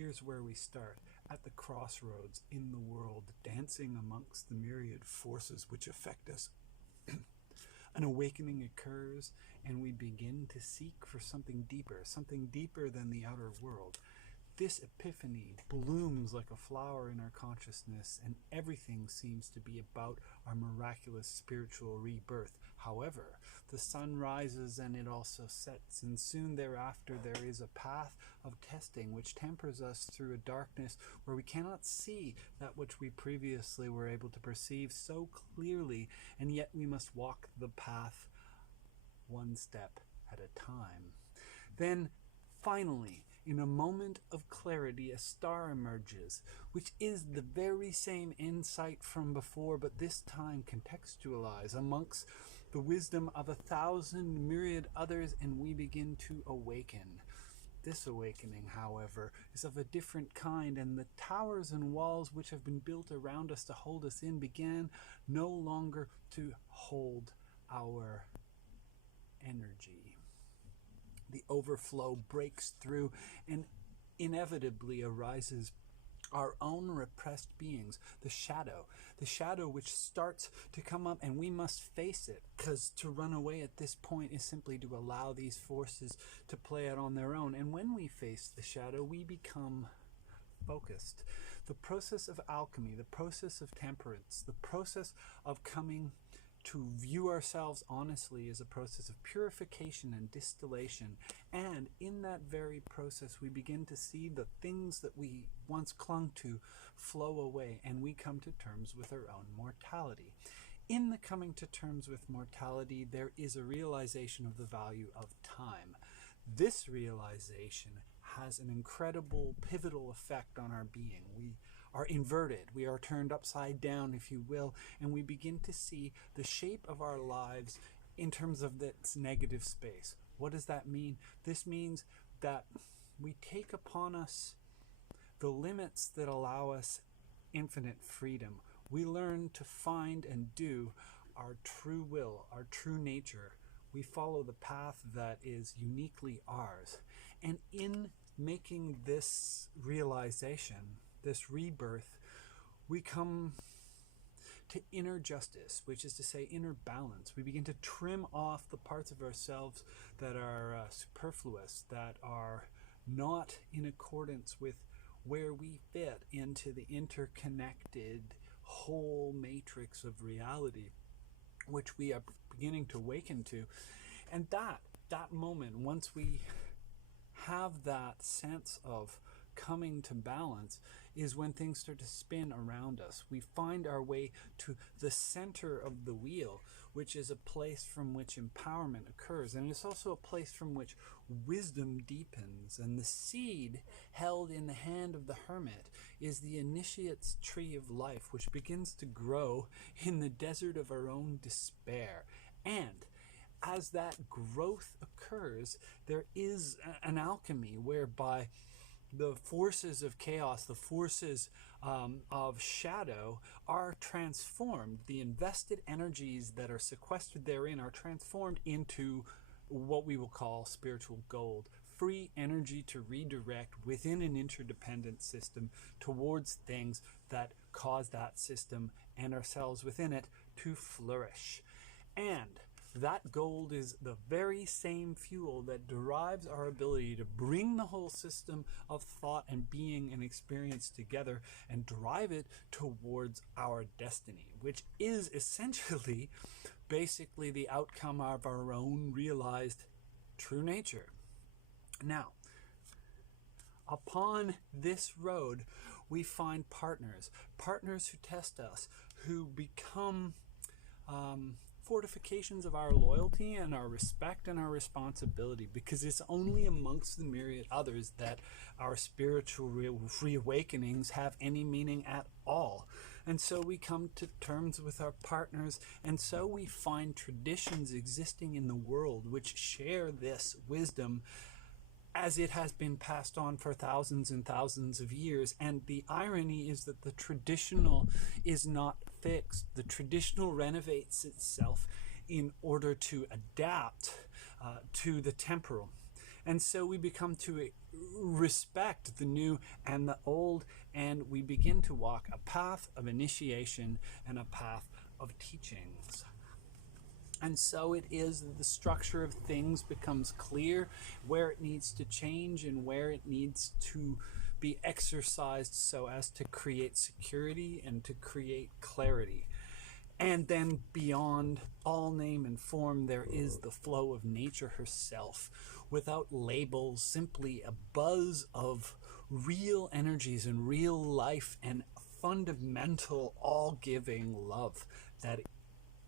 here's where we start. At the crossroads in the world, dancing amongst the myriad forces which affect us. An awakening occurs, and we begin to seek for something deeper than the outer world. This epiphany blooms like a flower in our consciousness, and everything seems to be about our miraculous spiritual rebirth. However, the sun rises and it also sets, and soon thereafter there is a path of testing which tempers us through a darkness where we cannot see that which we previously were able to perceive so clearly, and yet we must walk the path one step at a time. Then, finally, in a moment of clarity, a star emerges, which is the very same insight from before, but this time contextualized amongst the wisdom of 1,000 myriad others, and we begin to awaken. This awakening, however, is of a different kind, and the towers and walls which have been built around us to hold us in began no longer to hold our energy. The overflow breaks through, and inevitably arises our own repressed beings, the shadow which starts to come up, and we must face it, because to run away at this point is simply to allow these forces to play out on their own. And when we face the shadow, we become focused. The process of alchemy, the process of temperance, the process of coming to view ourselves honestly is a process of purification and distillation, and in that very process we begin to see the things that we once clung to flow away, and we come to terms with our own mortality. In the coming to terms with mortality, there is a realization of the value of time. This realization has an incredible pivotal effect on our being. We are inverted, we are turned upside down, if you will, and we begin to see the shape of our lives in terms of its negative space. What does that mean? This means that we take upon us the limits that allow us infinite freedom. We learn to find and do our true will, our true nature. We follow the path that is uniquely ours. And in making this realization, this rebirth, we come to inner justice, which is to say inner balance. We begin to trim off the parts of ourselves that are superfluous, that are not in accordance with where we fit into the interconnected whole matrix of reality, which we are beginning to awaken to. And that moment, once we have that sense of coming to balance, is when things start to spin around us. We find our way to the center of the wheel, which is a place from which empowerment occurs, and it's also a place from which wisdom deepens. And the seed held in the hand of the hermit is the initiate's tree of life, which begins to grow in the desert of our own despair. And as that growth occurs, there is an alchemy whereby the forces of chaos, the forces of shadow are transformed. The invested energies that are sequestered therein are transformed into what we will call spiritual gold, free energy to redirect within an interdependent system towards things that cause that system and ourselves within it to flourish. And that gold is the very same fuel that derives our ability to bring the whole system of thought and being and experience together and drive it towards our destiny, which is essentially basically the outcome of our own realized true nature. Now, upon this road, we find partners who test us, who become fortifications of our loyalty and our respect and our responsibility, because it's only amongst the myriad others that our spiritual reawakenings have any meaning at all. And so we come to terms with our partners, and so we find traditions existing in the world which share this wisdom as it has been passed on for thousands and thousands of years. And the irony is that the traditional is not fixed. The traditional renovates itself in order to adapt to the temporal. And so we become to respect the new and the old, and we begin to walk a path of initiation and a path of teachings. And so it is that the structure of things becomes clear, where it needs to change and where it needs to be exercised so as to create security and to create clarity. And then beyond all name and form, there is the flow of nature herself, without labels, simply a buzz of real energies and real life and fundamental all-giving love that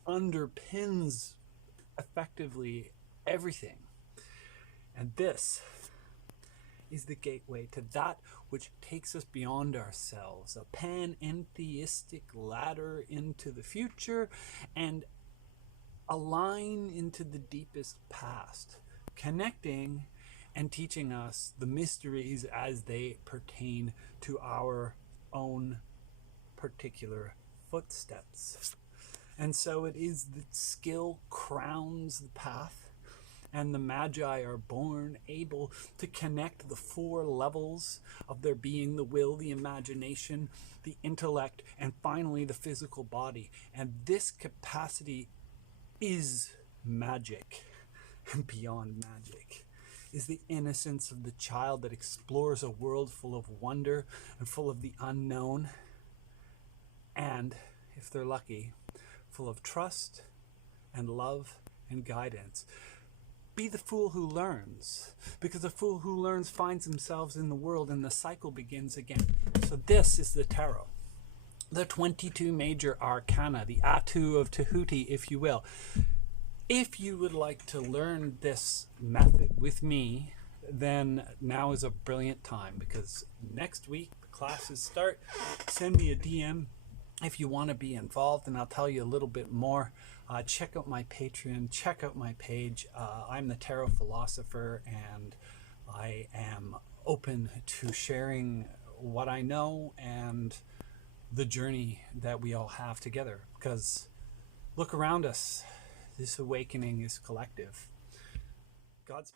underpins effectively everything. And this is the gateway to that which takes us beyond ourselves, a panentheistic ladder into the future and a line into the deepest past, connecting and teaching us the mysteries as they pertain to our own particular footsteps. And so it is that skill crowns the path, and the Magi are born able to connect the four levels of their being: the will, the imagination, the intellect, and finally the physical body. And this capacity is magic, and beyond magic is the innocence of the child that explores a world full of wonder and full of the unknown, and, if they're lucky, full of trust and love and guidance. Be the fool who learns, because the fool who learns finds themselves in the world and the cycle begins again. So this is the tarot. The 22 major arcana, the Atu of Tahuti, if you will. If you would like to learn this method with me, then now is a brilliant time, because next week the classes start. Send me a DM if you want to be involved, and I'll tell you a little bit more. Check out my Patreon, check out my page. I'm the Tarot Philosopher, and I am open to sharing what I know and the journey that we all have together. Because look around us, this awakening is collective. Godspeed.